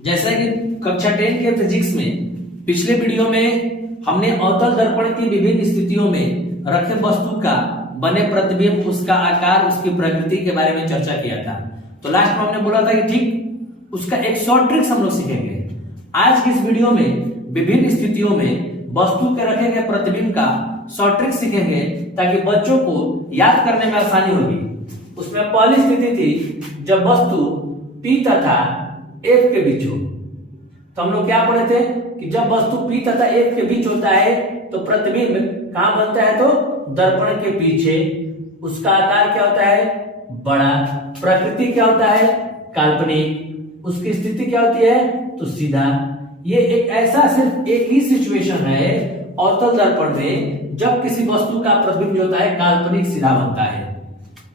जैसा कि कक्षा 10 के फिजिक्स में पिछले वीडियो में हमने अवतल दर्पण की विभिन्न स्थितियों में रखे वस्तु का बने प्रतिबिंब, उसका आकार, उसकी प्रकृति के बारे में चर्चा किया था। तो लास्ट में हमने बोला था कि ठीक उसका एक शॉर्ट ट्रिक्स हम लोग सीखेंगे। आज की इस वीडियो में विभिन्न स्थितियों में वस्तु के रखे गए प्रतिबिंब का शॉर्ट ट्रिक सीखेंगे ताकि बच्चों को याद करने में आसानी होगी। उसमें पहली स्थिति थी जब वस्तु P तथा F के बीच हो। तो हम लोग क्या पढ़े थे कि जब वस्तु P तथा F के बीच होता है तो प्रतिबिंब कहां बनता है, तो दर्पण के पीछे। उसका आकार क्या होता है, बड़ा। प्रकृति क्या होता है, काल्पनिक। उसकी स्थिति क्या होती है, तो सीधा। ये एक ऐसा सिर्फ एक ही सिचुएशन है अवतल दर्पण में जब किसी वस्तु का प्रतिबिंब जो होता है काल्पनिक सीधा बनता है।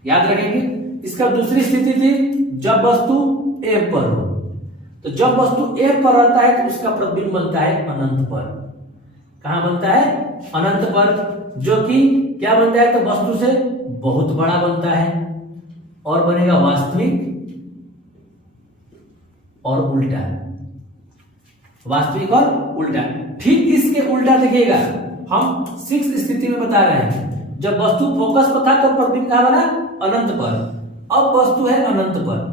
याद रखेंगे। इसका दूसरी स्थिति थी जब वस्तु F पर हो। तो जब वस्तु F पर रहता है तो उसका प्रतिबिंब बनता है अनंत पर। कहां बनता है, अनंत पर, जो कि क्या बनता है, तो वस्तु से बहुत बड़ा बनता है और बनेगा वास्तविक और उल्टा। वास्तविक और उल्टा। ठीक इसके उल्टा देखिएगा, हम 6 स्थिति में बता रहे हैं। जब वस्तु फोकस पर था तो प्रतिबिंब कहां बना, अनंत पर। अब वस्तु है अनंत पर।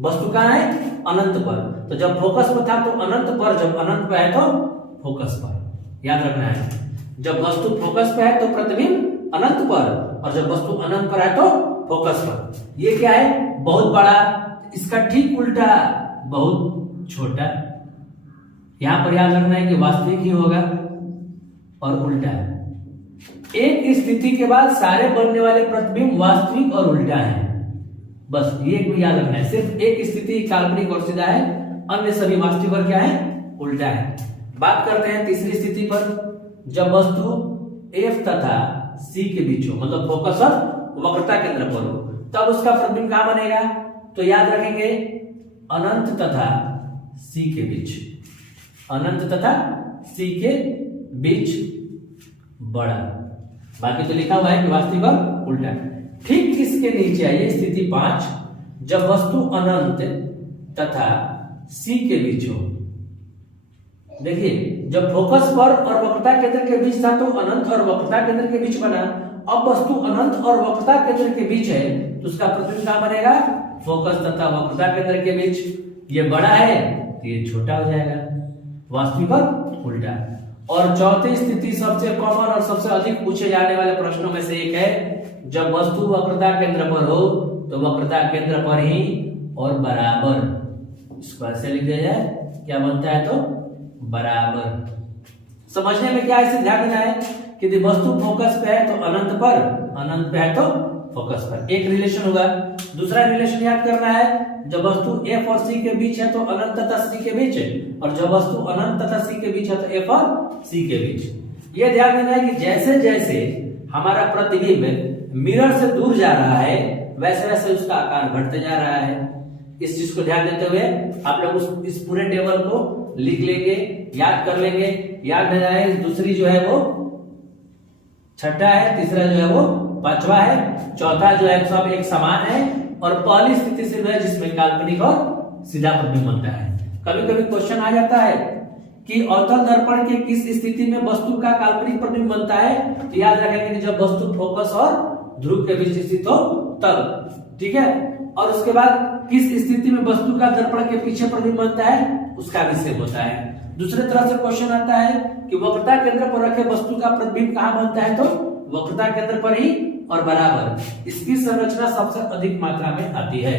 वस्तु कहां है, अनंत पर। तो जब फोकस पर था तो अनंत पर, जब अनंत पे है तो फोकस पर। याद रखना है, जब वस्तु फोकस पे है तो प्रतिबिंब अनंत पर, और जब वस्तु अनंत पर है तो फोकस पर। ये क्या है, बहुत बड़ा। इसका ठीक उल्टा बहुत छोटा। यहां पर याद रखना है कि वास्तविक ही होगा और उल्टा। एक स्थिति के बाद सारे बनने वाले प्रतिबिंब वास्तविक और उल्टा है। बस ये याद रखना है, सिर्फ एक स्थिति काल्पनिक और सीधा है, अन्य सभी वास्तविक और क्या है, उल्टा है। बात करते हैं तीसरी स्थिति पर। जब वस्तु F तथा C के बीच हो, मतलब फोकस और वक्रता केंद्र पर हो, तब उसका प्रतिबिंब कहां बनेगा, तो याद रखेंगे अनंत तथा C के बीच। अनंत तथा C के बीच बड़ा। बाकी तो लिखा हुआ है कि वास्तविक और उल्टा। ठीक इसके नीचे आइए स्थिति 5, जब वस्तु अनंत तथा C के बीच हो। देखिए, जब फोकस पर और वक्रता केंद्र के बीच था तो अनंत और वक्रता केंद्र के बीच बना। अब वस्तु अनंत और वक्रता केंद्र के बीच है तो उसका प्रतिबिंब कहां बनेगा, फोकस तथा वक्रता केंद्र के बीच। ये बड़ा है तो ये छोटा हो जाएगा, वास्तविक और उल्टा। और चौथी स्थिति सबसे कॉमन और सबसे अधिक पूछे जाने वाले प्रश्नों में से एक है, जब वस्तु वक्रता केंद्र पर हो तो वक्रता केंद्र पर ही और बराबर। इसको ऐसे लिख दिया जाए, क्या बनता है, तो बराबर। समझने में क्या ऐसे ध्यान देना है कि यदि वस्तु फोकस पे है तो अनंत पर, अनंत पे है तो फोकस पर। एक रिलेशन होगा। दूसरा रिलेशन याद करना है, जब वस्तु F और C के बीच है तो अनंत तथा C के बीच है, और जब वस्तु अनंत तथा C के बीच है तो F और C के बीच। यह ध्यान देना है कि जैसे जैसे हमारा प्रतिबिंब मिरर से दूर जा रहा है वैसे वैसे उसका आकार घटते जा रहा है। इस चीज को ध्यान देते हुए आप लोग इस पूरे टेबल को लिख लेंगे, याद कर लेंगे। याद नहीं आए, दूसरी जो है वो छठा है, तीसरा जो है वो पांचवा है, चौथा जो है सब एक समान है, और पहली स्थिति से है जिसमें काल्पनिक और सीधा प्रतिबिंब बनता है। कभी कभी क्वेश्चन आ जाता है कि अवतल दर्पण के किस स्थिति में वस्तु का काल्पनिक प्रतिबिंब बनता है, तो याद रखेंगे कि जब वस्तु फोकस और ध्रुव के बीच स्थित हो तब। ठीक है। और उसके बाद किस स्थिति में वस्तु का दर्पण के पीछे प्रतिबिंब बनता है, उसका भी सेम होता है। दूसरे तरह से क्वेश्चन आता है कि वक्रता केंद्र पर रखे वस्तु का प्रतिबिंब कहां बनता है, तो वक्रता केंद्र पर ही और बराबर। इसकी संरचना सबसे अधिक मात्रा में आती है।